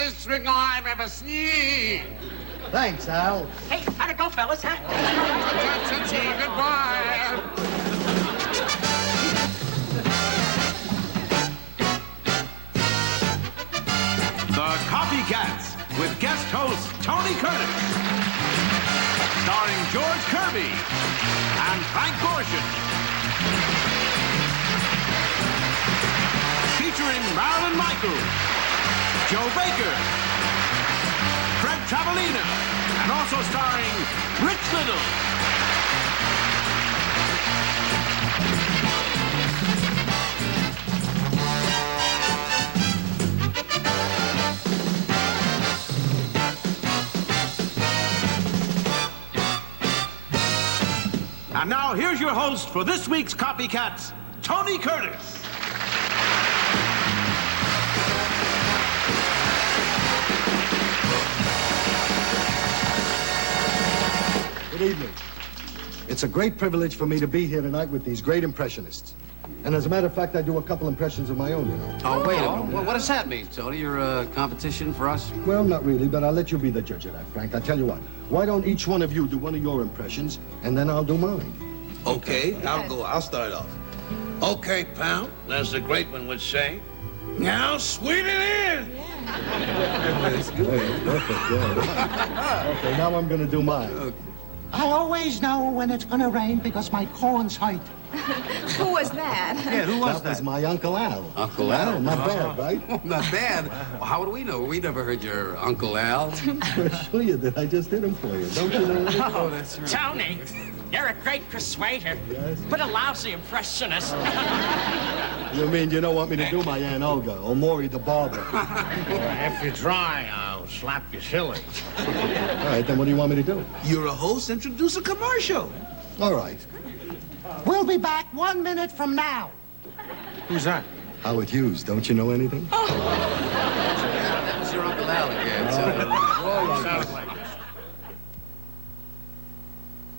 greatest drink I've ever seen. Thanks, Al. Hey, how'd it go, fellas, huh? Goodbye. The Copycats, with guest host Tony Curtis. Starring George Kirby and Frank Gorshin. Featuring Marilyn Michaels, Joe Baker, Fred Travelina, and also starring Rich Little. And now, here's your host for this week's Copycats, Tony Curtis. Good evening. It's a great privilege for me to be here tonight with these great impressionists. And as a matter of fact, I do a couple impressions of my own, you know. Oh, wait a minute. Well, what does that mean, Tony? You're a competition for us? Well, not really, but I'll let you be the judge of that, Frank. I'll tell you what. Why don't each one of you do one of your impressions, and then I'll do mine. Okay, I'll go. I'll start off. Okay, pal, as the great one would say. Now, sweet it in. That's good. Perfect, yeah. Okay, now I'm going to do mine. Okay. I always know when it's gonna rain because my corn's hurt. Who was that? Yeah, who was that? That was my Uncle Al. Uncle Al? Not bad, right? Not bad. Well, how would we know? We never heard your Uncle Al. Well, sure you did. I just did him for you. Don't you know? Oh, that's right. Tony, you're a great persuader, yes, but a lousy impressionist. You mean you don't want me to do my Aunt Olga or Maury the barber? If you try, I'll slap you silly. All right, then what do you want me to do? You're a host. Introduce a commercial. All right. We'll be back 1 minute from now. Who's that? Howard Hughes. Don't you know anything? Yeah, that was your Uncle Al again.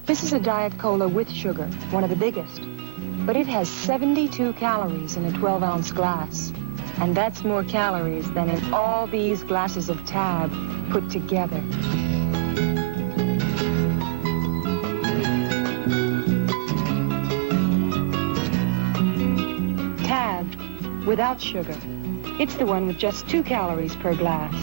This is a Diet Cola with sugar, one of the biggest. But it has 72 calories in a 12-ounce glass. And that's more calories than in all these glasses of Tab put together. Tab, without sugar. It's the one with just 2 calories per glass.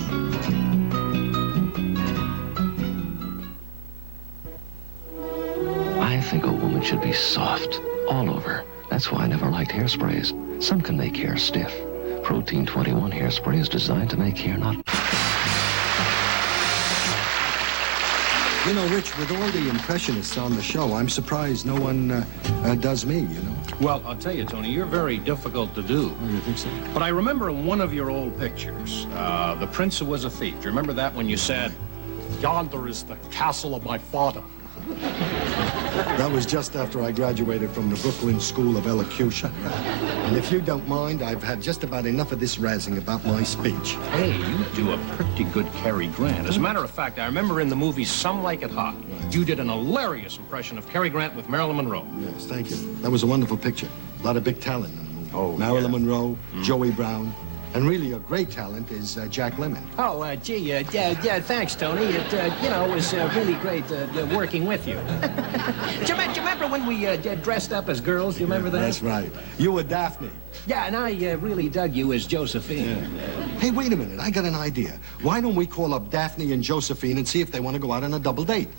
I think a woman should be soft all over. That's why I never liked hairsprays. Some can make hair stiff. Protein 21 hairspray is designed to make hair not... You know, Rich, with all the impressionists on the show, I'm surprised no one does me, you know? Well, I'll tell you, Tony, you're very difficult to do. Oh, you think so? But I remember in one of your old pictures, The Prince Who Was a Thief. Do you remember that when you said, "Yonder is the castle of my father"? That was just after I graduated from the Brooklyn School of Elocution. And if you don't mind, I've had just about enough of this razzing about my speech. Hey, you do a pretty good Cary Grant. As a matter of fact, I remember in the movie Some Like It Hot, you did an hilarious impression of Cary Grant with Marilyn Monroe. Yes, thank you. That was a wonderful picture. A lot of big talent in the movie. Oh, Marilyn Monroe, Joey Brown, and really a great talent is Jack Lemmon. Oh, gee, thanks, Tony. It, was really great working with you. Do you remember when we dressed up as girls? Do you remember that? That's right. You were Daphne. Yeah, and I really dug you as Josephine. Yeah. Hey, wait a minute. I got an idea. Why don't we call up Daphne and Josephine and see if they want to go out on a double date?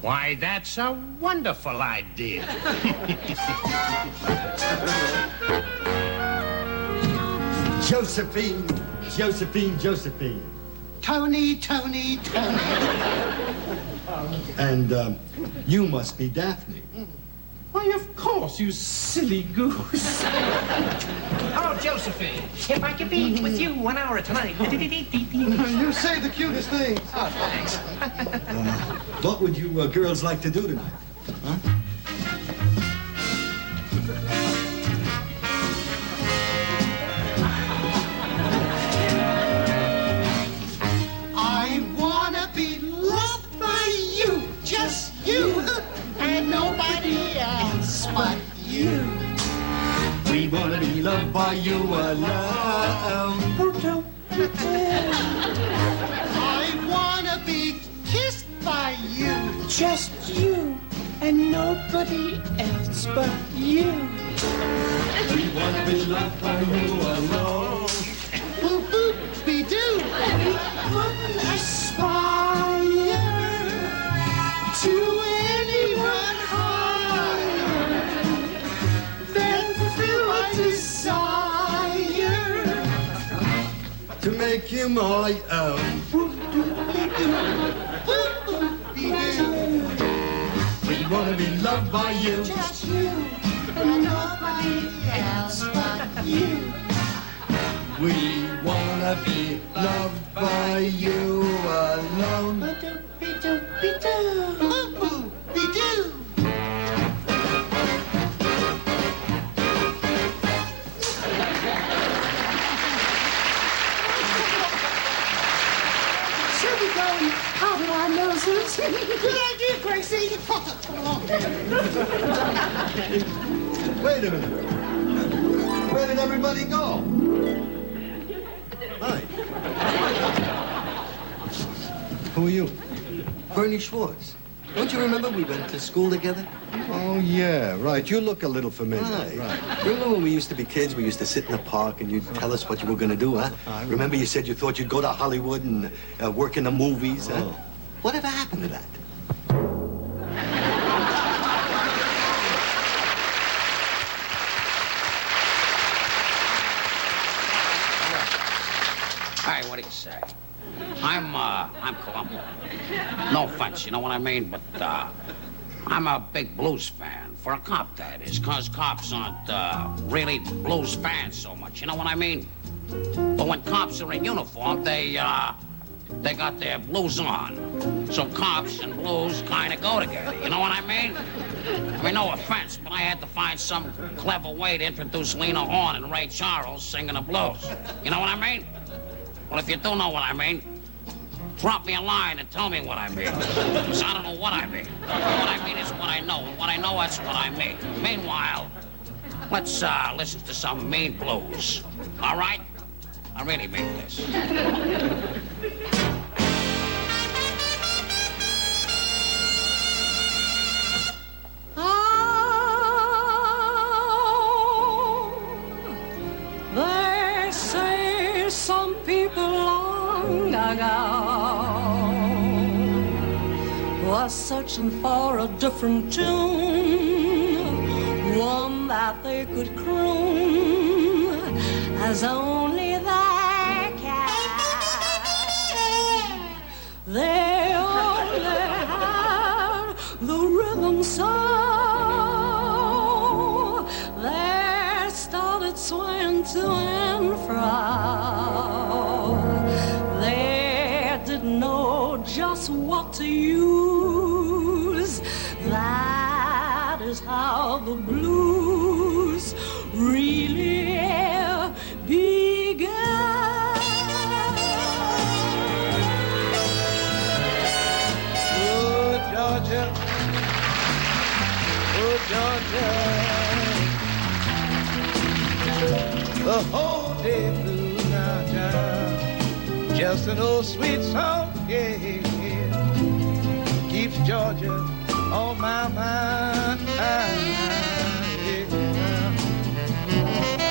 Why, that's a wonderful idea. Josephine, Josephine, Josephine. Tony, Tony, Tony. And you must be Daphne. Why, of course, you silly goose. Oh, Josephine, if I could be with you 1 hour tonight. You say the cutest things. Oh, thanks. What would you girls like to do tonight? Huh? I wanna be loved by you, just you, and nobody else but you. We wanna be loved by you alone. just you and nobody else but you. We want to be loved by you alone. Boop, boop, be do. We wouldn't aspire to anyone higher than through a desire To make you my own. boop, boop, be do. We want to be loved by you. Just you and nobody else but you. We want to be loved by you alone. Be-do. Shall we go and powder our noses? Good idea, Gracie. Come along here. Wait a minute. Where did everybody go? Hi. Who are you? Bernie Schwartz. Don't you remember we went to school together? Oh, yeah, right. You look a little familiar. Right. Remember when we used to be kids, we used to sit in the park and you'd tell us what you were going to do, huh? Remember you said you thought you'd go to Hollywood and work in the movies, huh? Whatever happened to that? Hey, what do you say? I'm Columbo. No offense, you know what I mean? But, I'm a big blues fan. For a cop, that is, 'cause cops aren't, really blues fans so much, you know what I mean? But when cops are in uniform, they got their blues on. So cops and blues kind of go together, you know what I mean? I mean, no offense, but I had to find some clever way to introduce Lena Horne and Ray Charles singing the blues. You know what I mean? Well, if you do know what I mean, drop me a line and tell me what I mean. Because I don't know what I mean. What I mean is what I know, and what I know, that's what I mean. Meanwhile, let's listen to some mean blues. All right? I really mean this. They say some people long ago was searching for a different tune, one that they could croon as only they can. They only had the rhythm so they started swaying to and fro. They didn't know just what to use. That is how the blues really began. Oh, Georgia. Oh, Georgia. The whole day blue now, child. Just an old sweet song, yeah, yeah. Keeps Georgia on my mind, yeah.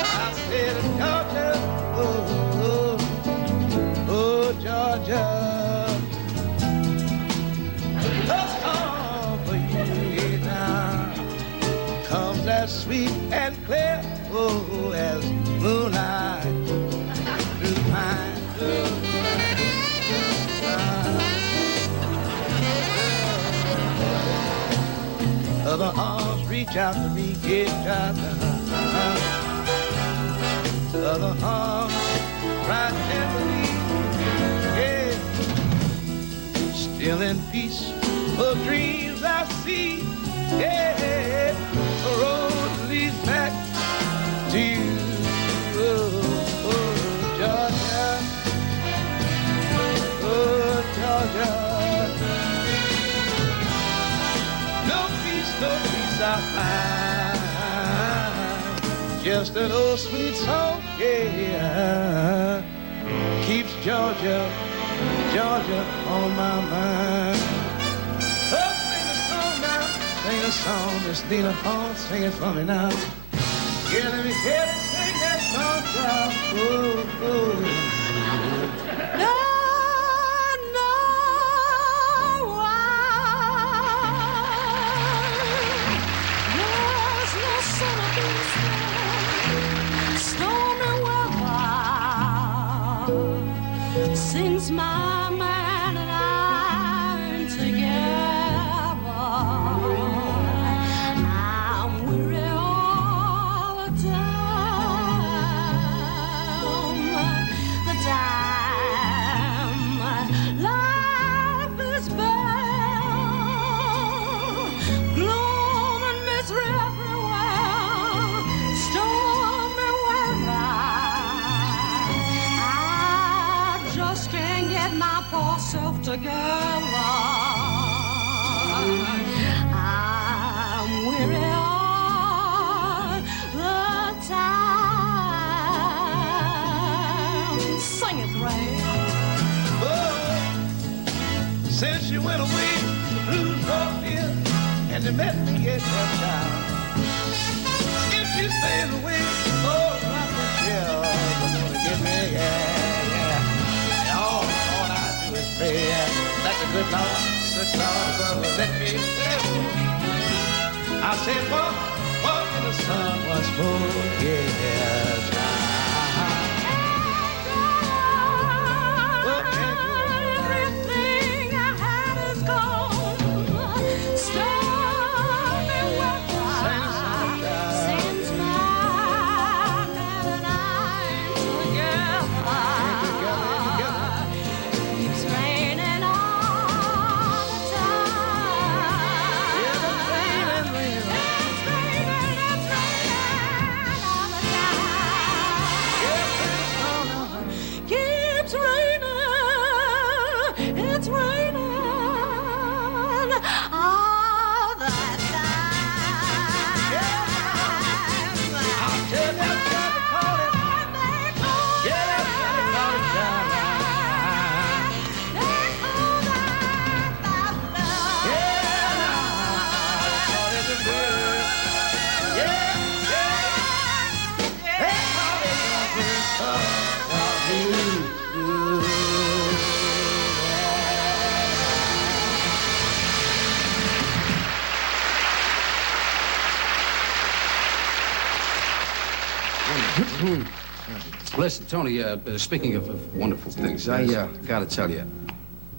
I said, Georgia, oh, oh, oh, Georgia. The song for you, yeah, now. Comes as sweet and clear, oh, as moonlight through pine. Other arms reach out to me, get out. Other arms right tenderly, yeah. Still in peace, for dreams I see, yeah. The road leads back to you, oh, oh, Georgia, oh, Georgia. No peace I find. Just an old sweet song, yeah. Keeps Georgia, Georgia on my mind. Oh, sing a song, Miss Dina Paul, sing it for me now. Yeah, let me hear you sing that song, child. Oh, oh. No, no, there's no sun up in the sky, stormy weather, since my man and I'm together. I'm weary all the time. Life is bare, gloom and misery everywhere, stormy weather. I just can't get my poor self together. I'm weary all the time. Sing it, Ray. Since you went away, the blues walked in, and they met me at that time. If she stays away, oh, rocking chairs are gonna get me, yeah. And all I do is pray, let the good Lord let me stay. I said, walk in the sun once more, yeah, child. Everything I had is gone. Stormy weather, since my man and I'm together. Keeps raining all the time. It's raining all the time. Keeps raining. It's raining all the time. I'll tell that guy to call it. Yeah, that's what they call it, child. Yeah, they call it the blues. Yeah. They call it the blues. Listen, Tony, speaking of wonderful things, I gotta tell you,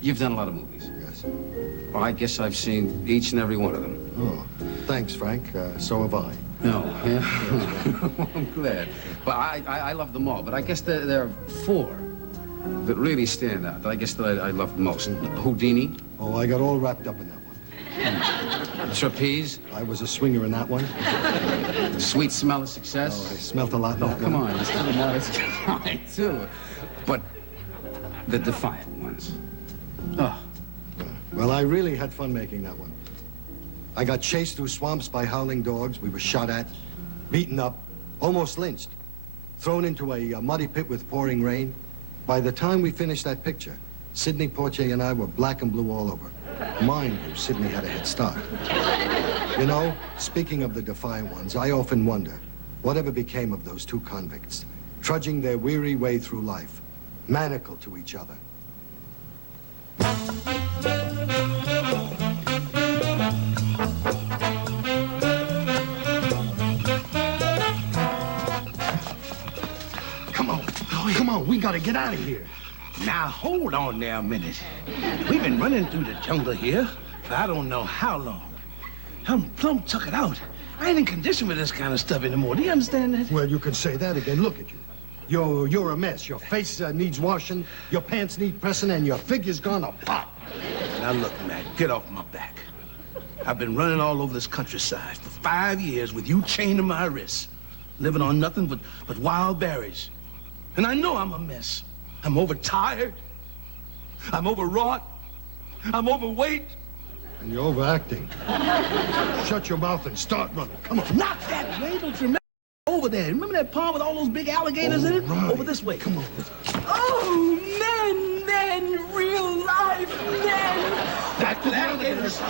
you've done a lot of movies. Yes. Well, I guess I've seen each and every one of them. Oh, thanks, Frank. So have I. No, yeah? Well, I'm glad. But I love them all. But I guess there are four that really stand out. I guess that I love the most. Houdini. Oh, I got all wrapped up in that one. Trapeze. I was a swinger in that one. The Sweet Smell of Success. Oh, I smelt a lot in Oh, that come one. on. It's still not as fine, too. But the Defiant ones. Oh. Well, I really had fun making that one. I got chased through swamps by howling dogs. We were shot at, beaten up, almost lynched, thrown into a muddy pit with pouring rain. By the time we finished that picture, Sidney Poitier and I were black and blue all over. Mind you, Sidney had a head start. You know, speaking of the Defiant ones, I often wonder, whatever became of those two convicts, trudging their weary way through life, manacled to each other. Come on, we gotta get out of here. Now, hold on there a minute. We've been running through the jungle here for I don't know how long. I'm plumb took it out. I ain't in condition with this kind of stuff anymore. Do you understand that? Well, you can say that again. Look at you. You're a mess. Your face needs washing, your pants need pressing, and your figure's gone to pot. Now, look, Mac, get off my back. I've been running all over this countryside for 5 years with you chained to my wrists, living on nothing but wild berries. And I know I'm a mess. I'm overtired. I'm overwrought. I'm overweight. And you're overacting. Shut your mouth and start running. Come on. Not that way. Don't you remember over there? Remember that pond with all those big alligators in it? Right. Over this way. Come on. Oh, men, real life men. Back to the alligators.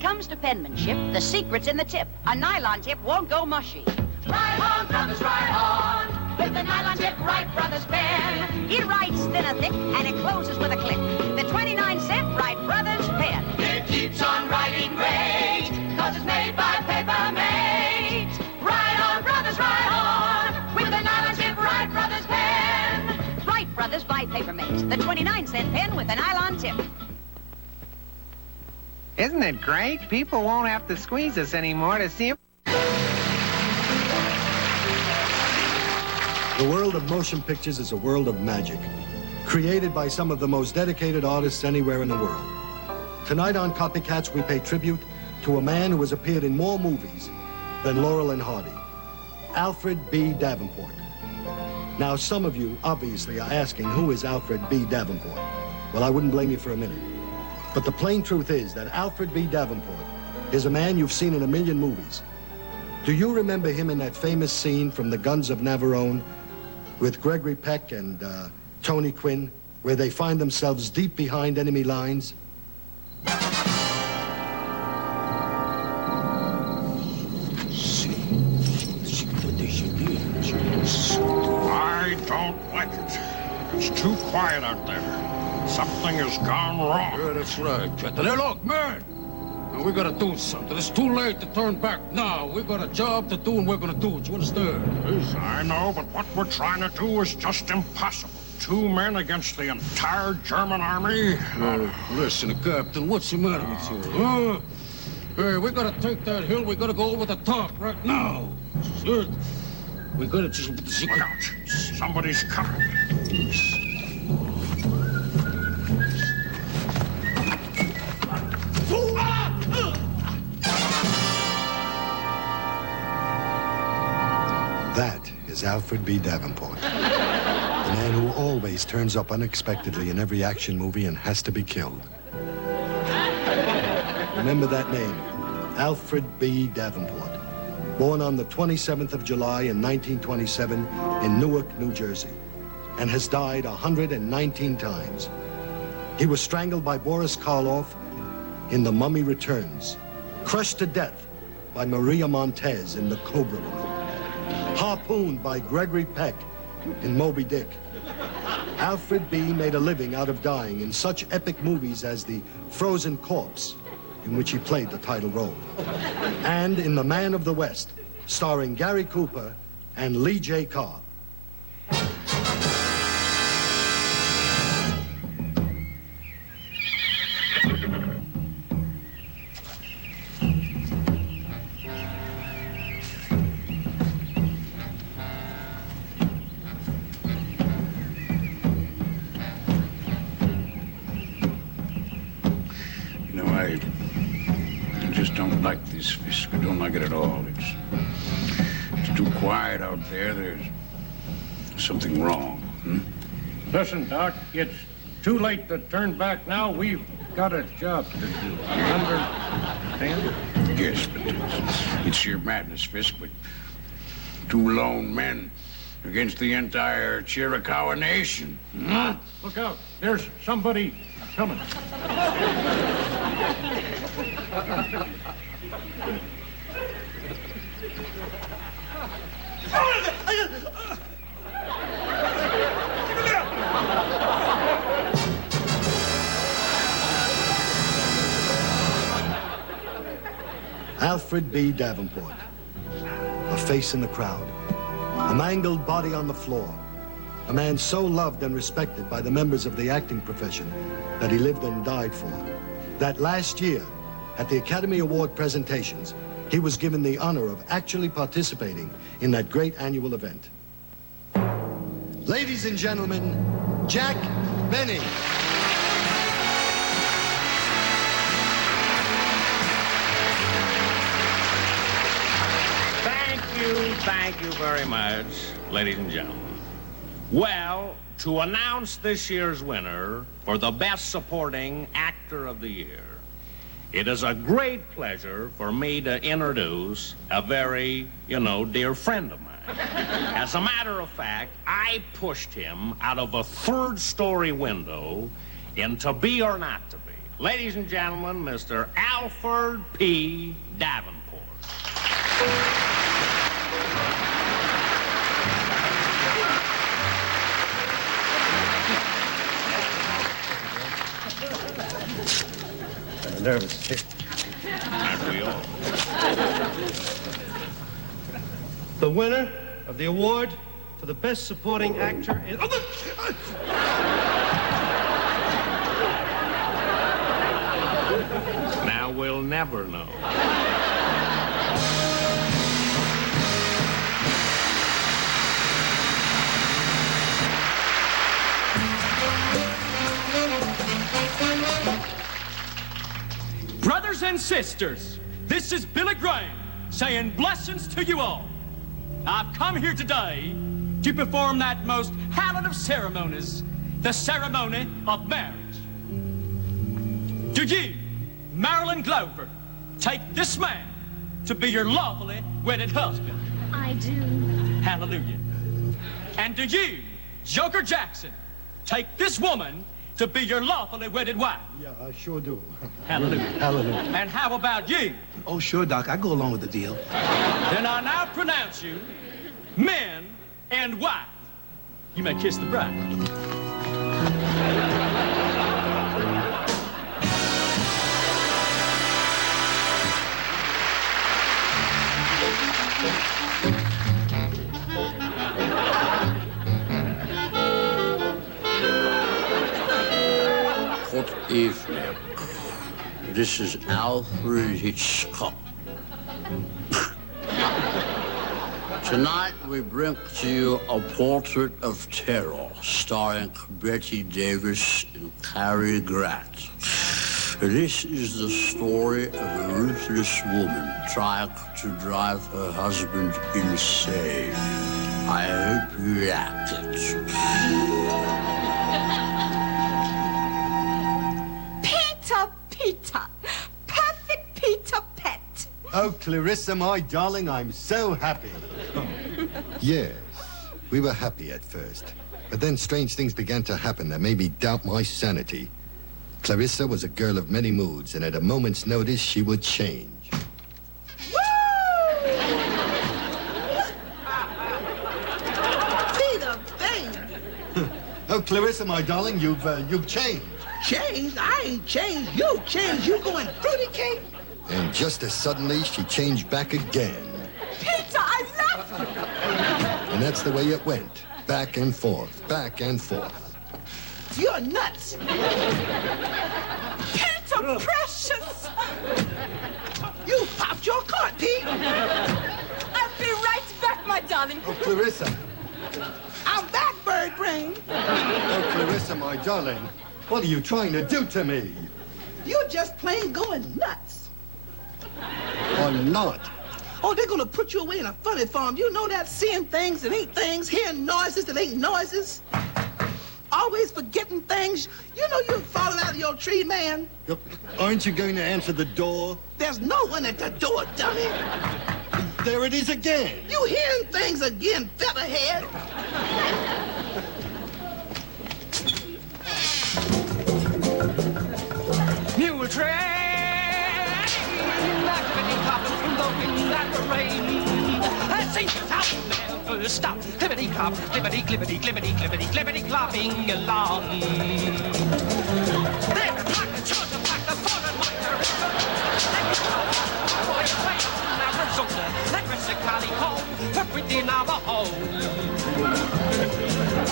it comes to penmanship, the secret's in the tip. A nylon tip won't go mushy. Ride on, brothers, ride on. With the nylon tip Wright Brothers pen. It writes thin and thick, and it closes with a click. The 29-cent Wright Brothers pen. It keeps on writing great, 'cause it's made by Papermate. Ride on, brothers, ride on. With the nylon tip Wright Brothers pen. Wright Brothers by Papermate. The 29-cent pen with a nylon tip. Isn't it great? People won't have to squeeze us anymore to see if... The world of motion pictures is a world of magic, created by some of the most dedicated artists anywhere in the world. Tonight on Copycats, we pay tribute to a man who has appeared in more movies than Laurel and Hardy, Alfred B. Davenport. Now, some of you obviously are asking, who is Alfred B. Davenport? Well, I wouldn't blame you for a minute. But the plain truth is that Alfred B. Davenport is a man you've seen in a million movies. Do you remember him in that famous scene from The Guns of Navarone with Gregory Peck and Tony Quinn, where they find themselves deep behind enemy lines? I don't like it. It's too quiet out there. Something has gone wrong. Yeah, that's right, Captain. Hey, look, man! Now, we gotta do something. It's too late to turn back now. We got a job to do, and we're gonna do it. You understand? Yes, I know, but what we're trying to do is just impossible. 2 men against the entire German army. Listen, Captain, what's the matter with you? Hey, we gotta take that hill. We gotta go over the top right now. Shit. We gotta just... Look out. Somebody's coming. That is Alfred B. Davenport. The man who always turns up unexpectedly in every action movie and has to be killed. Remember that name, Alfred B. Davenport. Born on the 27th of July in 1927 in Newark, New Jersey, and has died 119 times. He was strangled by Boris Karloff in The Mummy Returns, crushed to death by Maria Montez in The Cobra Woman, harpooned by Gregory Peck in Moby Dick. Alfred B. made a living out of dying in such epic movies as The Frozen Corpse, in which he played the title role, and in The Man of the West, starring Gary Cooper and Lee J. Cobb. Don't like this, Fisk. I don't like it at all. It's too quiet out there. There's something wrong. Listen, Doc, it's too late to turn back now. We've got a job to do. You understand? Yes, but it's sheer madness, Fisk. But 2 lone men against the entire Chiricahua nation. Huh? Look out. There's somebody coming. Alfred B. Davenport, a face in the crowd, a mangled body on the floor, a man so loved and respected by the members of the acting profession that he lived and died for. That last year, at the Academy Award presentations, he was given the honor of actually participating in that great annual event. Ladies and gentlemen, Jack Benny. Thank you very much, ladies and gentlemen. Well, to announce this year's winner for the Best Supporting Actor of the Year, it is a great pleasure for me to introduce a very, dear friend of mine. As a matter of fact, I pushed him out of a 3rd-story window in To Be or Not to Be. ladies and gentlemen, Mr. Alfred P. Davenport. I'm nervous. Aren't we all? The winner of the award for the Best Supporting Actor in... Now we'll never know. Brothers and sisters, this is Billy Graham saying blessings to you all. I've come here today to perform that most hallowed of ceremonies, the ceremony of marriage. Do you, Marilyn Glover, take this man to be your lawfully wedded husband? I do. Hallelujah. And do you, Joker Jackson, take this woman to be your lawfully wedded wife? Yeah, I sure do. Hallelujah. Hallelujah. And how about you? Oh, sure, Doc. I go along with the deal. Then I now pronounce you man and wife. You may kiss the bride. Good evening. This is Alfred Hitchcock. Tonight we bring to you A Portrait of Terror, starring Betty Davis and Cary Grant. This is the story of a ruthless woman trying to drive her husband insane. I hope you like it. Peter. Perfect Peter Pet. Oh, Clarissa, my darling, I'm so happy. Yes, we were happy at first. But then strange things began to happen that made me doubt my sanity. Clarissa was a girl of many moods, and at a moment's notice, she would change. Peter, baby. Oh, Clarissa, my darling, you've changed. Changed? I ain't changed. You changed. You going fruity cake? And just as suddenly, she changed back again. Peter, I love you. And that's the way it went. Back and forth, back and forth. You're nuts. Peter, precious. You popped your cart, Pete. I'll be right back, my darling. Oh, Clarissa. I'm back, bird brain. Oh, Clarissa, my darling. What are you trying to do to me? You're just plain going nuts. I'm not. Oh, they're gonna put you away in a funny farm. You know that? Seeing things that ain't things, hearing noises that ain't noises. Always forgetting things. You know you're falling out of your tree, man. Aren't you going to answer the door? There's no one at the door, dummy. There it is again. You hearing things again, featherhead. Mule train, clippity-clopping through the wind and the rain. I sing this out never stop. Clippity-clop, clippity-clippity, clippity-clippity, clippity-clopping along. Then the clock and church of like the fallen wonder. Arizona, that Mexicali home, for pretty Navajo.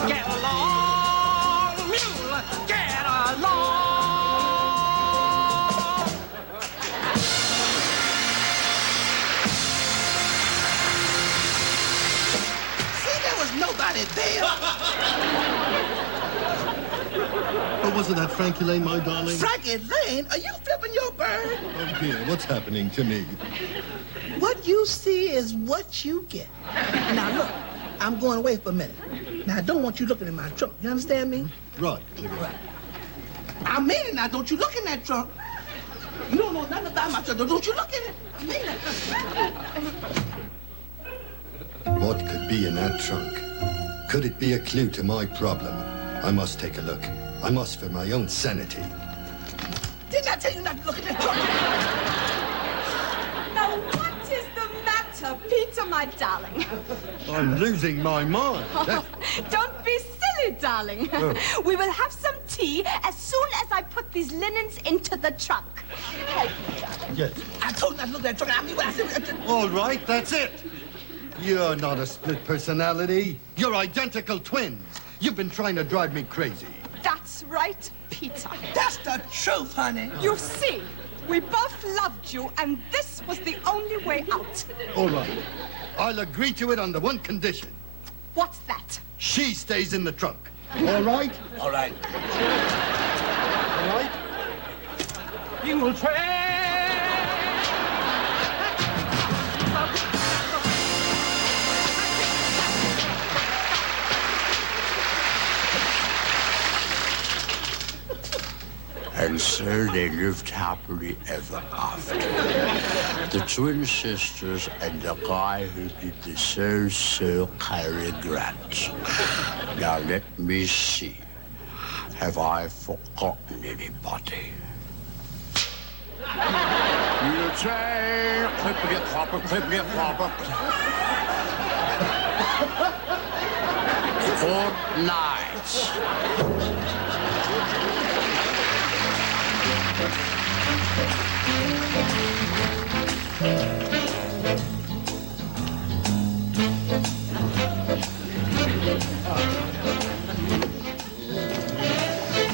Get along, mule, get along. Nobody there. Oh, wasn't that Frankie Lane, my darling? Frankie Lane? Are you flipping your bird? Oh, dear, what's happening to me? What you see is what you get. Now, look, I'm going away for a minute. Now, I don't want you looking in my trunk. You understand me? Right, Clarissa. Right. I mean it now. Don't you look in that trunk. You don't know nothing about my trunk. Don't you look in it. I mean it. What could be in that trunk? Could it be a clue to my problem? I must take a look. I must for my own sanity. Didn't tell you not to look at that truck? Now, what is the matter, Peter, my darling? I'm losing my mind. Don't be silly, darling. Oh. We will have some tea as soon as I put these linens into the trunk. Help me, darling. Yes. I told you not to look at that truck. I mean, what I said. All right, that's it. You're not a split personality. You're identical twins. You've been trying to drive me crazy. That's right, Peter. That's the truth, honey. You see, we both loved you, and this was the only way out. All right. I'll agree to it under one condition. What's that? She stays in the trunk. All right? All right. All right? You will try. And so they lived happily ever after. The twin sisters and the guy who did the so-so Cary Grant. Now let me see. Have I forgotten anybody? You say, clippity clopper, clippity clopper. Good night.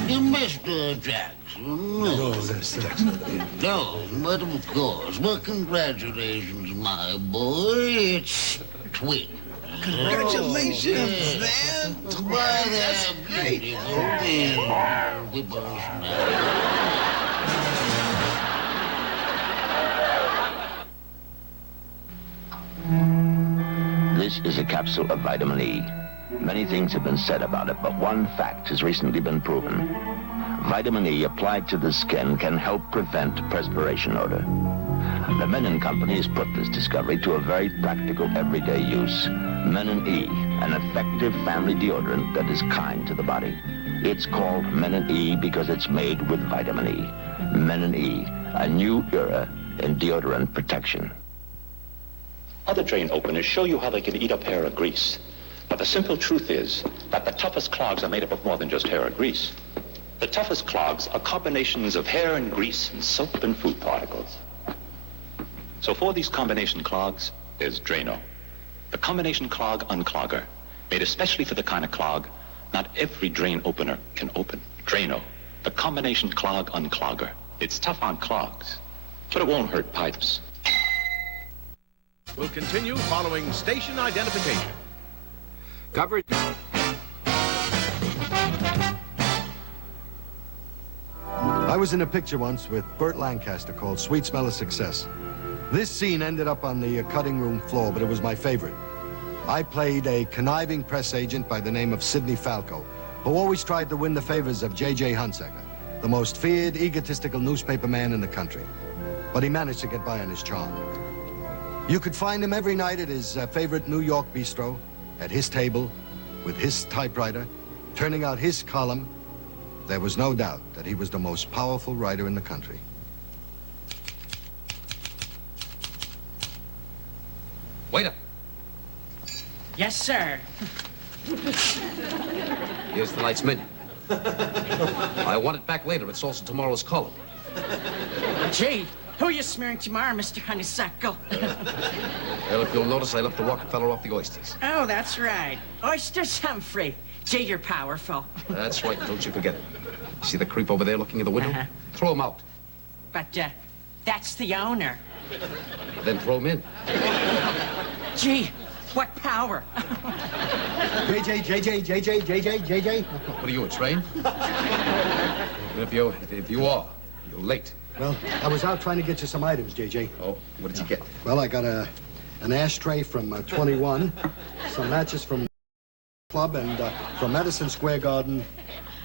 Mr. Jackson. Oh, that's Jackson. No, but of course. Well, congratulations, my boy. It's twins. Congratulations, man. Why, they're beautiful and whippersnappers. This is a capsule of vitamin E. Many things have been said about it, but one fact has recently been proven. Vitamin E applied to the skin can help prevent perspiration odor. The Menon Company has put this discovery to a very practical everyday use. Menon E, an effective family deodorant that is kind to the body. It's called Menon E because it's made with vitamin E. Menon E, a new era in deodorant protection. Other drain openers show you how they can eat up hair or grease. But the simple truth is that the toughest clogs are made up of more than just hair or grease. The toughest clogs are combinations of hair and grease and soap and food particles. So for these combination clogs, there's Drano, the combination clog unclogger, made especially for the kind of clog not every drain opener can open. Drano, the combination clog unclogger. It's tough on clogs, but it won't hurt pipes. We'll continue following station identification. Coverage. I was in a picture once with Burt Lancaster called Sweet Smell of Success. This scene ended up on the cutting room floor, but it was my favorite. I played a conniving press agent by the name of Sidney Falco, who always tried to win the favors of J.J. Hunsaker, the most feared, egotistical newspaper man in the country. But he managed to get by on his charm. You could find him every night at his favorite New York bistro, at his table, with his typewriter, turning out his column. There was no doubt that he was the most powerful writer in the country. Waiter. Yes, sir. Here's the night's menu. I want it back later. It's also tomorrow's column. Gee, who are you smearing tomorrow, Mr. Honeysuckle? Well, if you'll notice, I left the Rockefeller off the oysters. Oh, that's right. Oysters, Humphrey. Gee, you're powerful. That's right. Don't you forget it. See the creep over there looking in the window? Uh-huh. Throw him out. But, that's the owner. Then throw him in. Gee, what power. JJ. What are you, a train? If you are, you're late. Well, I was out trying to get you some items, JJ. Oh, what did you get? Well, I got an ashtray from 21, some matches from Club, and from Madison Square Garden,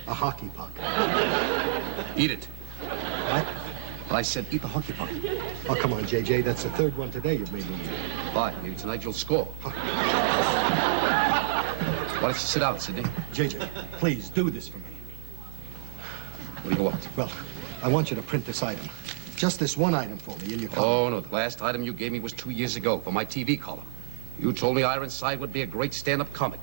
a hockey puck. Eat it. What? I said eat the hockey puck. Oh, come on, JJ. That's the third one today you've made me eat. Fine. Maybe tonight you'll score. Why don't you sit down, Sidney? JJ, please do this for me. What do you want? Well, I want you to print this item. Just this one item for me in your column. Oh, no, the last item you gave me was 2 years ago for my TV column. You told me Ironside would be a great stand-up comic.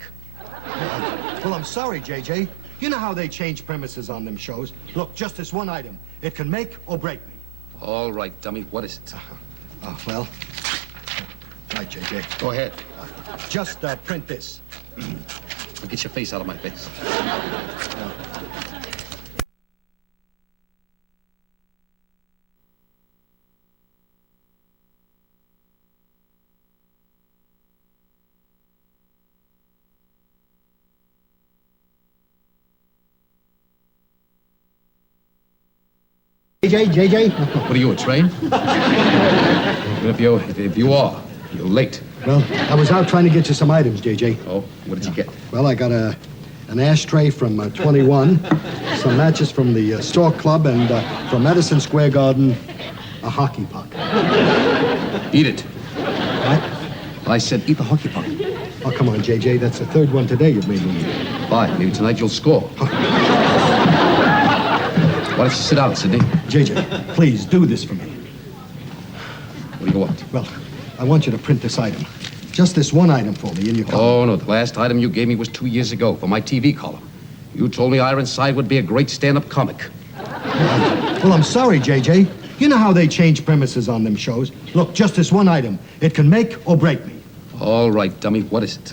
Well, I'm sorry, JJ. You know how they change premises on them shows. Look, just this one item. It can make or break me. All right, dummy, what is it? Well, right, JJ. Go ahead. Just print this. I'll get your face out of my face. JJ? What are you, a train? if you are, you're late. Well, I was out trying to get you some items, JJ. Oh, what did you get? Well, I got an ashtray from 21, some matches from the Stork Club, and from Madison Square Garden, a hockey puck. Eat it. What? I said eat the hockey puck. Oh, come on, JJ. That's the third one today you've made me eat. Fine. Maybe tonight you'll score. Why don't you sit down, Sidney? JJ, please do this for me. What do you want? Well, I want you to print this item. Just this one item for me in your column. Oh, no, the last item you gave me was 2 years ago for my TV column. You told me Ironside would be a great stand-up comic. Well, I'm sorry, JJ. You know how they change premises on them shows. Look, just this one item. It can make or break me. All right, dummy, what is it?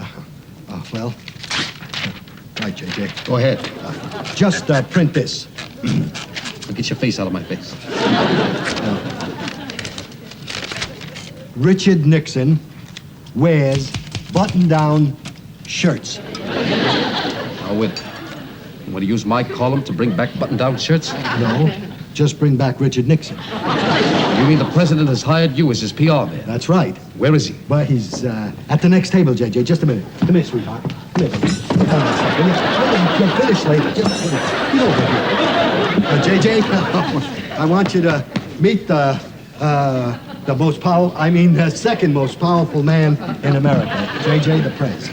Well, right, JJ. Go ahead. Just print this. I'll get your face out of my face. Richard Nixon wears button-down shirts. Now, wait. You want to use my column to bring back button-down shirts? No, just bring back Richard Nixon. You mean the president has hired you as his PR man? That's right. Where is he? Well, he's at the next table, JJ. Just a minute. Come here, sweetheart. Come here, baby. Hold on a second. You'll finish later. Just a minute. You know what JJ, I want you to meet the second most powerful man in America, JJ the Prez.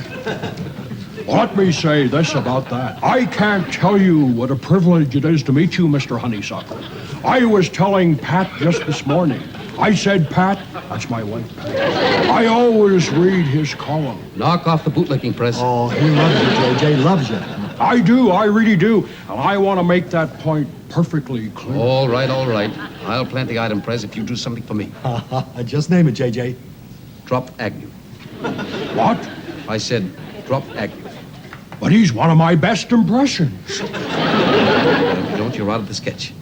Let me say this about that. I can't tell you what a privilege it is to meet you, Mr. Honeysuckle. I was telling Pat just this morning. I said, Pat, that's my wife, Pat. I always read his column. Knock off the bootlicking, Prez. Oh, he loves you, JJ, loves you. I do, I really do. And I want to make that point perfectly clear. All right, all right. I'll plant the item, Prez, if you do something for me. Just name it, JJ. Drop Agnew. What? I said, drop Agnew. But he's one of my best impressions. Don't, you're out of the sketch.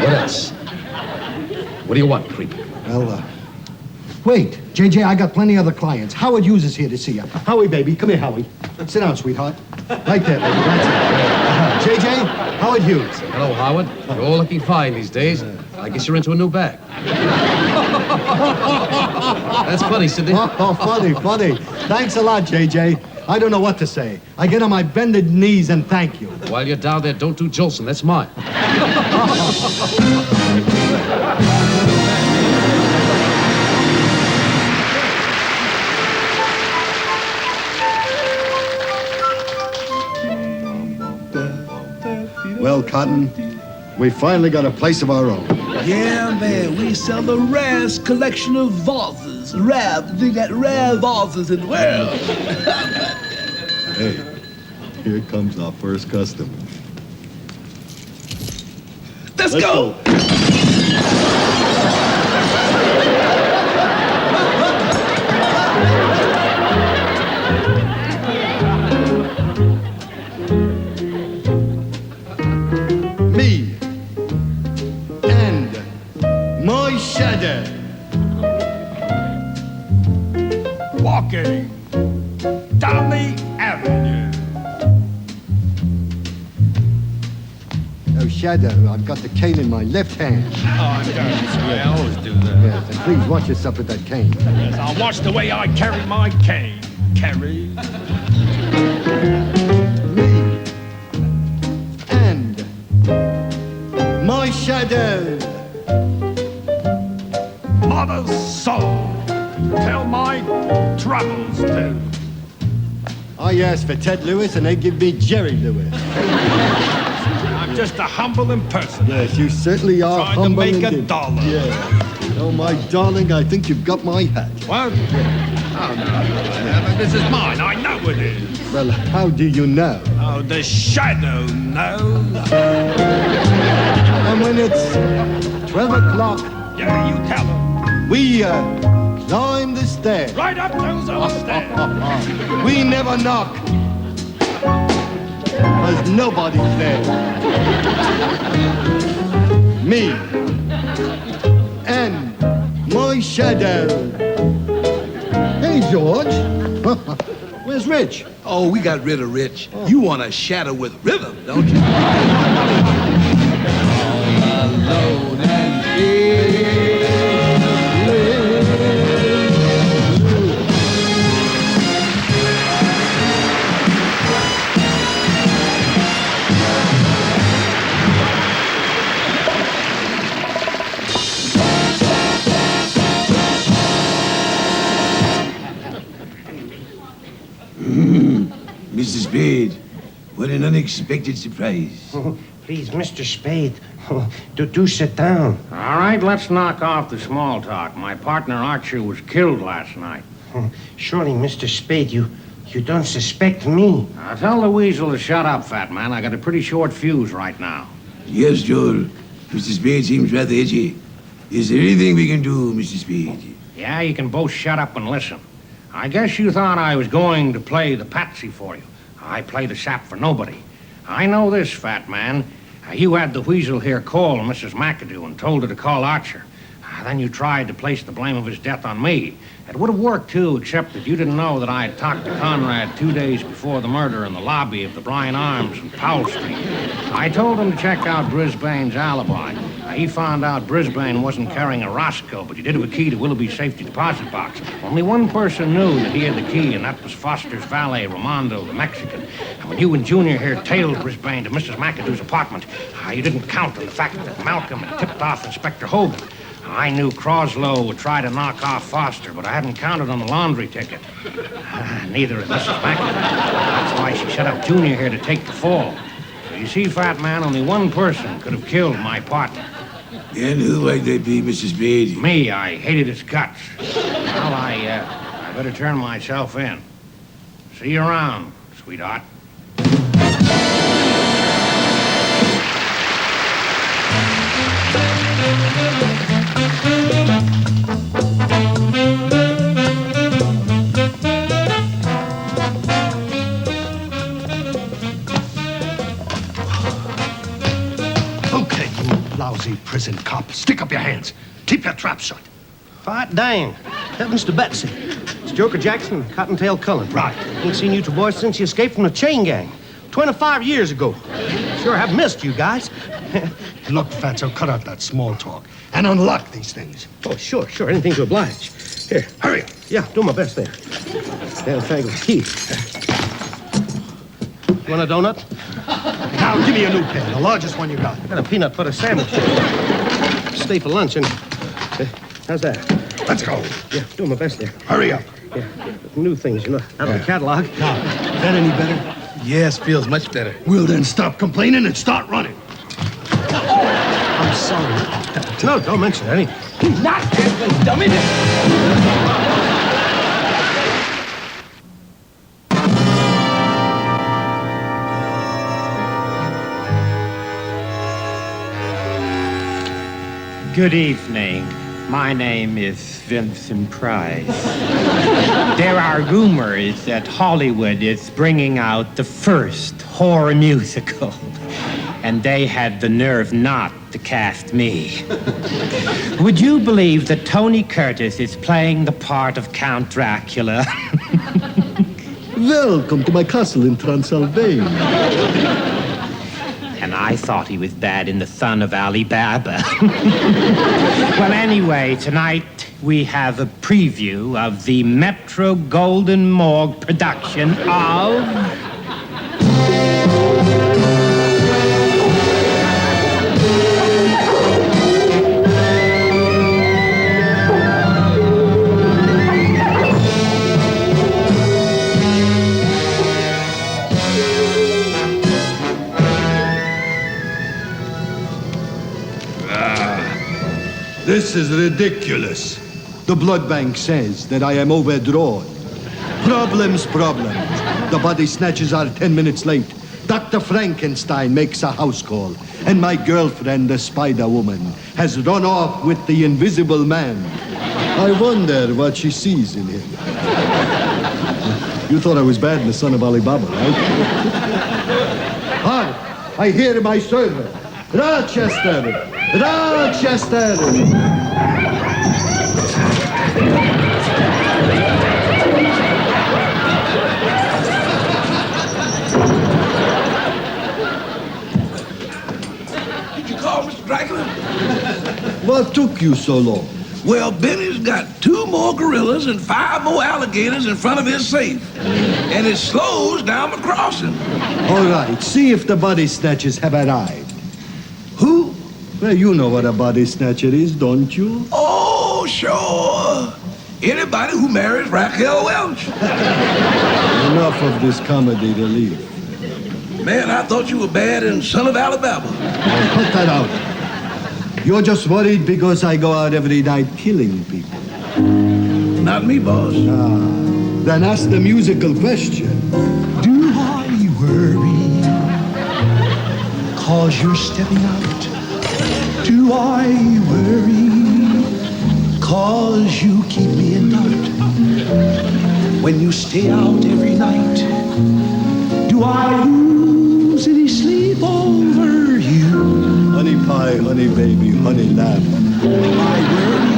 What else? What do you want, creep? Well, wait, JJ, I got plenty other clients. Howard Hughes is here to see you. Howie, baby, come here, Howie. Sit down, sweetheart. Right there, baby. That's it. JJ, Howard Hughes. Hello, Howard. You're all looking fine these days. I guess you're into a new bag. That's funny, Sidney. Oh, funny. Thanks a lot, JJ. I don't know what to say. I get on my bended knees and thank you. While you're down there, don't do Jolson. That's mine. Well, Cotton, we finally got a place of our own. Yeah, man, we sell the rarest collection of vases. They got rare vases in the world. Hey, here comes our first customer. Let's go. Me and my shadow. Walking down the avenue. Oh, Shadow, I've got the cane in my left hand. Oh, I'm sorry. I always do that. Yes, and please watch yourself with that cane. Yes, I'll watch the way I carry my cane. Carry. Me and my shadow. Mother's soul, tell my troubles to. I asked for Ted Lewis, and they give me Jerry Lewis. I'm just a humble impersonator. Yes, you certainly are Trying humble to make indeed. a dollar. Yeah. Oh, my darling, I think you've got my hat. What? Oh, no. This is mine. I know it is. Well, how do you know? Oh, the shadow knows. And when it's 12 o'clock... Yeah, you tell him. We, climb the stairs. Right up those old stairs. We never knock. Because nobody's there. Me. And my shadow. Hey, George. Where's Rich? Oh, we got rid of Rich. You want a shadow with rhythm, don't you? Alone and Mr. Spade, what an unexpected surprise. Please, Mr. Spade, do sit down. All right, let's knock off the small talk. My partner Archer was killed last night. Surely, Mr. Spade, you don't suspect me. Now, tell the weasel to shut up, fat man. I got a pretty short fuse right now. Yes, Joel. Mr. Spade seems rather edgy. Is there anything we can do, Mr. Spade? Yeah, you can both shut up and listen. I guess you thought I was going to play the patsy for you. I play the sap for nobody. I know this, fat man. You had the weasel here call Mrs. McAdoo and told her to call Archer. Then you tried to place the blame of his death on me. It would have worked, too, except that you didn't know that I had talked to Conrad 2 days before the murder in the lobby of the Bryan Arms in Powell Street. I told him to check out Brisbane's alibi. He found out Brisbane wasn't carrying a Roscoe, but he did have a key to Willoughby's safety deposit box. Only one person knew that he had the key, and that was Foster's valet, Ramondo, the Mexican. And when you and Junior here tailed Brisbane to Mrs. McAdoo's apartment, you didn't count on the fact that Malcolm had tipped off Inspector Hogan. I knew Croslow would try to knock off Foster, but I hadn't counted on the laundry ticket. Neither had Mrs. McAdoo. That's why she set up Junior here to take the fall. So you see, fat man, only one person could have killed my partner. And who might that be, Mrs. Spade? Me. I hated his guts. Well, I better turn myself in. See you around, sweetheart. Okay, you lousy prison cop. Stick up your hands. Keep your trap shut. Fat dang. Heavens to Betsy. It's Joker Jackson and Cottontail Cullen. Right. Ain't seen you two boys since you escaped from the chain gang. 25 years ago. Sure have missed you guys. Look, Fatso, cut out that small talk and unlock these things. Oh, sure. Anything to oblige. Here. Hurry up. Yeah, do my best there. Damn fag of a key. You want a donut? Now, give me a new pen, the largest one you got. I got a peanut butter sandwich. Stay for lunch, and how's that? Let's go. Yeah, doing my best there. Hurry up. Yeah, new things, out of the catalog. Now, is that any better? Yes, feels much better. Well, then stop complaining and start running. I'm sorry. No, don't mention any. Not this, dummy. Good evening. My name is Vincent Price. There are rumors that Hollywood is bringing out the first horror musical, and they had the nerve not to cast me. Would you believe that Tony Curtis is playing the part of Count Dracula? Welcome to my castle in Transylvania. And I thought he was bad in The Son of Ali Baba. Well, anyway, tonight we have a preview of the Metro Golden Morgue production of... This is ridiculous. The blood bank says that I am overdrawn. Problems. The body snatchers are 10 minutes late. Dr. Frankenstein makes a house call, and my girlfriend, the Spider Woman, has run off with the invisible man. I wonder what she sees in him. You thought I was bad in the Son of Alibaba, right? Hark! I hear my servant. Rochester! Mr. Dracula? What took you so long? Well, Benny's got 2 more gorillas and 5 more alligators in front of his safe. And it slows down the crossing. All right, see if the body snatchers have arrived. Who? Well, you know what a body snatcher is, don't you? Oh, sure. Anybody who marries Raquel Welch. Enough of this comedy relief. Man, I thought you were bad in Son of Alabama. Now, cut that out. You're just worried because I go out every night killing people. Not me, boss. Then ask the musical question. Do I worry? 'Cause you're stepping out. Do I worry? 'Cause you keep me in doubt. When you stay out every night, do I lose any sleep over you? Honey pie, honey baby, honey lamb. I worry.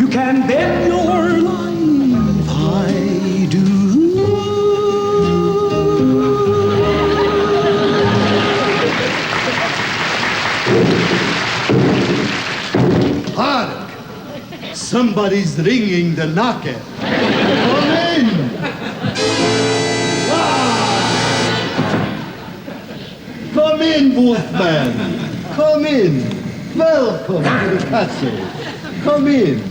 You can bet your life I do. Hark! Somebody's ringing the knocker. Come in! Come in, Wolfman. Come in. Welcome to the castle. Come in.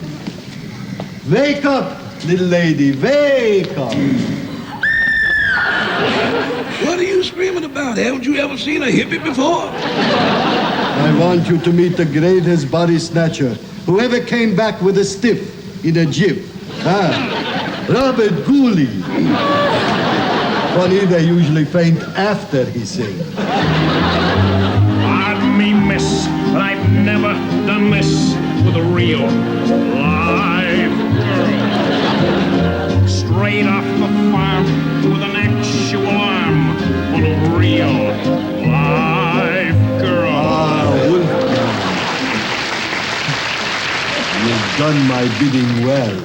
Wake up, little lady. Wake up. What are you screaming about? Haven't you ever seen a hippie before? I want you to meet the greatest body snatcher who ever came back with a stiff in a jiff. Robert Gooley. Funny, they usually faint after he sings. Pardon me, miss, but I've never done this with a real live girl. Straight off the farm with an actual arm on a real live girl. You've done my bidding well.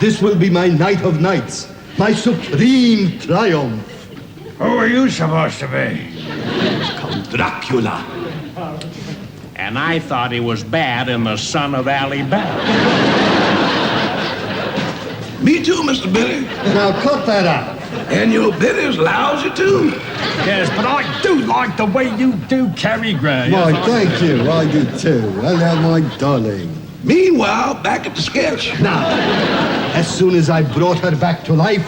This will be my night of nights, my supreme triumph. Who are you supposed to be? Count Dracula. And I thought he was bad in the Son of Alibaba. Me too, Mr. Benny. Now cut that out. And your Benny's lousy too. Yes, but I do like the way you do Cary Grant. Why, thank you. I do too. Hello, my darling. Meanwhile, back at the sketch. Now, as soon as I brought her back to life,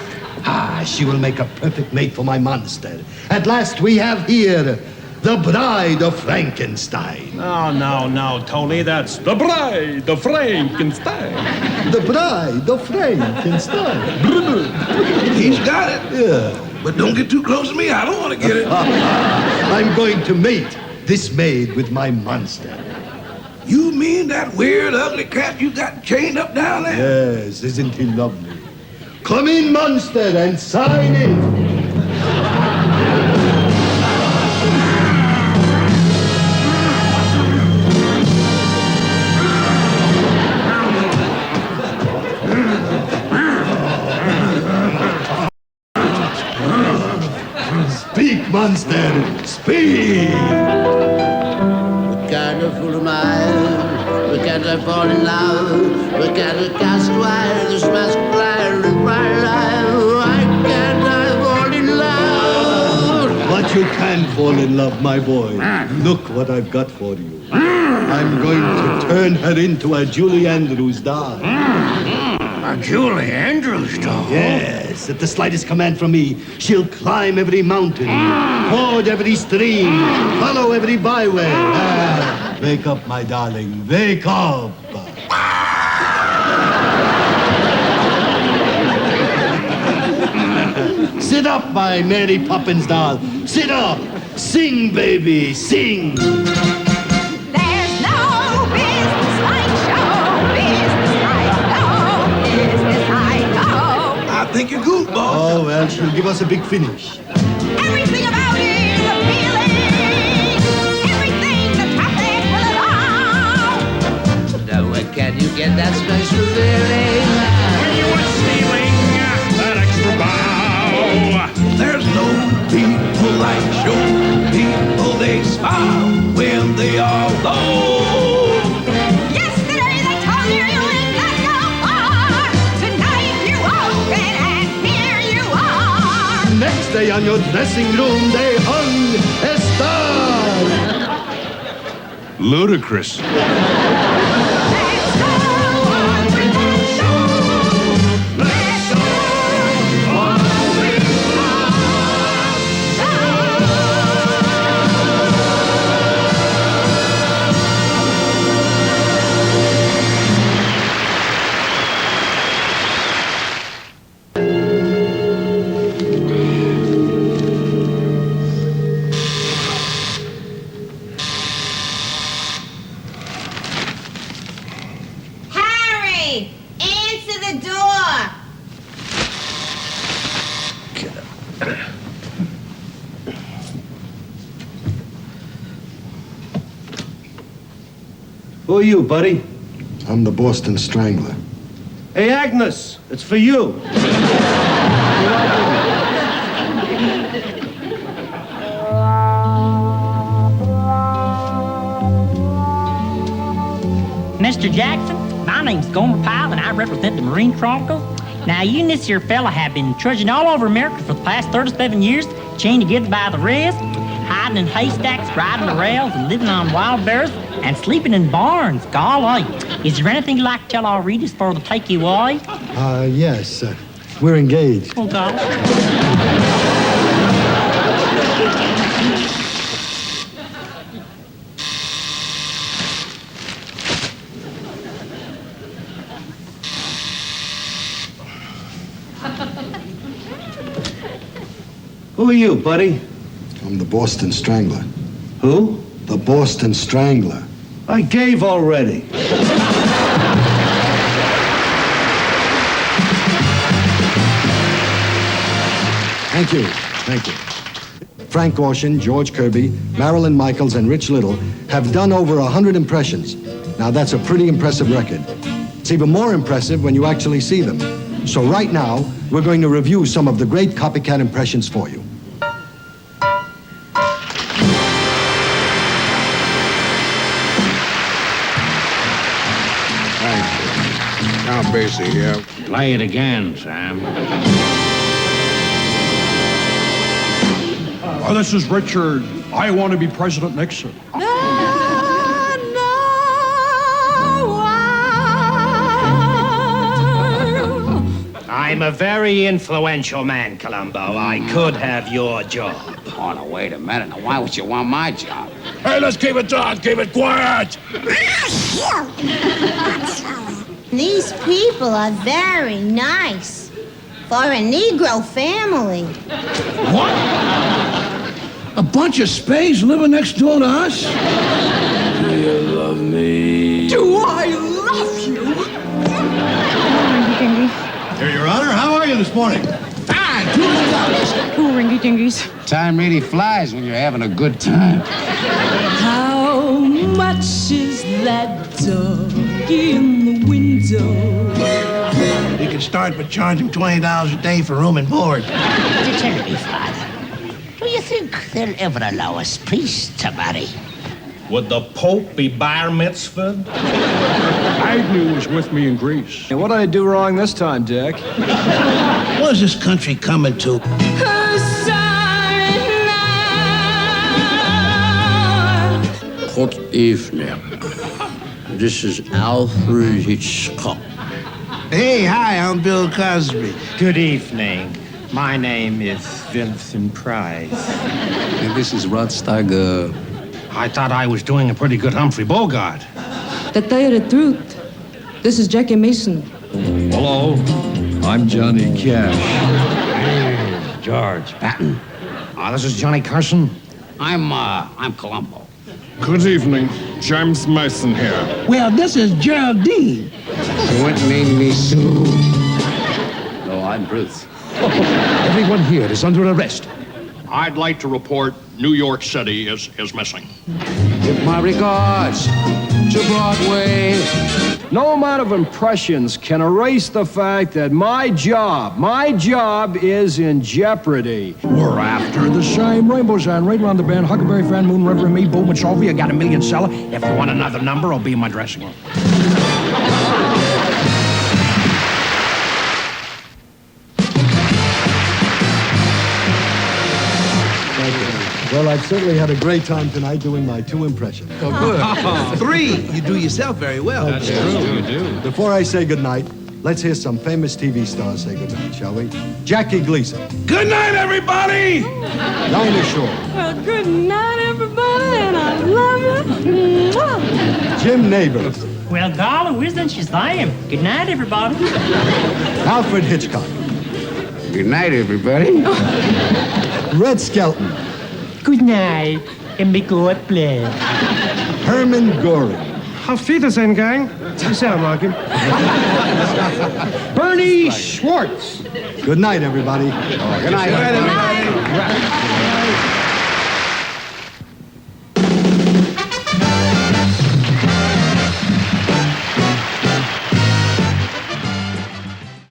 she will make a perfect mate for my monster. At last we have here the Bride of Frankenstein. Oh, no, Tony, that's the Bride of Frankenstein. The Bride of Frankenstein. He's got it. Yeah. But don't get too close to me. I don't want to get it. I'm going to mate this maid with my monster. You mean that weird, ugly cat you got chained up down there? Yes, isn't he lovely? Come in, monster, and sign in. Speak, monster, speak! What kind of fool am I? What can't I fall in love? What can't I cast wire? This mask fire in my life. Why can't I fall in love? But you can fall in love, my boy. Look what I've got for you. I'm going to turn her into a Julie Andrews doll. A Julie Andrews doll? Yes, at the slightest command from me, she'll climb every mountain, ford every stream, follow every byway. Wake up, my darling. Wake up. Sit up, my Mary Poppins doll. Sit up. Sing, baby, sing. There's no business like show business like I think you're good, boss. Oh, well, she'll give us a big finish. everything about it is appealing. Everything the traffic will allow. Now, where can you get that special feeling? When you are stealing that extra bow. There's no people like show people. They smile when they are low. Yesterday they told you you ain't got no far. Tonight you open and here you are. Next day on your dressing room, they hung a star. Ludicrous. Harry, answer the door. Who are you, buddy? I'm the Boston Strangler. Hey, Agnes, it's for you. Mr. Jackson, my name's Gomer Pyle, and I represent the Marine Chronicle. Now, you and this here fella have been trudging all over America for the past 37 years, chained together by the wrist, hiding in haystacks, riding the rails, and living on wild berries, and sleeping in barns. Golly. Is there anything you'd like to tell our readers before they take you away? Yes. We're engaged. Oh, golly. Who are you, buddy? I'm the Boston Strangler. Who? The Boston Strangler. I gave already. Thank you. Thank you. Frank Gorshin, George Kirby, Marilyn Michaels, and Rich Little have done over 100 impressions. Now, that's a pretty impressive record. It's even more impressive when you actually see them. So right now, we're going to review some of the great copycat impressions for you. Thank you. Count Basie here. Play it again, Sam. Oh, this is Richard. I want to be President Nixon. I'm a very influential man, Columbo. I could have your job. Oh, no, wait a minute. Now, why would you want my job? Hey, let's keep it down. Keep it quiet. These people are very nice for a Negro family. What? A bunch of spades living next door to us? Do you love me? Do I love you? Here, Your Honor, how are you this morning? Fine. Cool, ringy dingies. Time really flies when you're having a good time. How much is that dog in the window? You can start by charging $20 a day for room and board. To tell me, Father, do you think they'll ever allow us priests to marry? Would the Pope be bar mitzvahed? Agnew was with me in Greece. What did I do wrong this time, Dick? What is this country coming to? Good evening. This is Alfred Hitchcock. Hey, hi, I'm Bill Cosby. Good evening. My name is Vincent Price. And this is Rod Steiger. I thought I was doing a pretty good Humphrey Bogart. To tell you the truth, this is Jackie Mason. Hello, I'm Johnny Cash. Hey, George Patton. This is Johnny Carson. I'm Columbo. Good evening. James Mason here. Well, this is Geraldine. She went and named me Sue. No, I'm Bruce. Everyone here is under arrest. I'd like to report New York City is missing. Give my regards to Broadway. No amount of impressions can erase the fact that my job is in jeopardy. We're after the same rainbows and right around the bend, Huckleberry Fan, Moon River, and me, Boom and Sylvia, got a million seller. If you want another number, I'll be in my dressing room. Well, I've certainly had a great time tonight doing my 2 impressions. Oh, good. 3. You do yourself very well. That's true. You do. Before I say goodnight, let's hear some famous TV stars say goodnight, shall we? Jackie Gleason. Good night, everybody. Dinah Shore. Well, good night, everybody, and I love you. Mwah. Jim Neighbors. Well, golly, wisdom, she's there. Good night, everybody. Alfred Hitchcock. Good night, everybody. Red Skelton. Good night, and be good, please. Herman Goring. Auf Wiedersehen, gang. You sound like him. Bernie Schwartz. Good night, everybody. Good night, everybody.